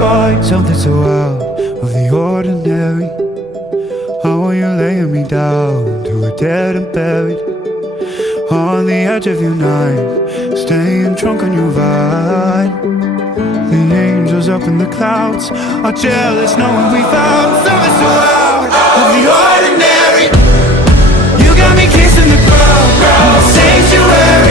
find something so out of the ordinary. How are you laying me down to a dead and buried on the edge of your night, staying drunk on your vine. The angels up in the clouds are jealous knowing we found something so out of the ordinary. You got me kissing the ground in the sanctuary.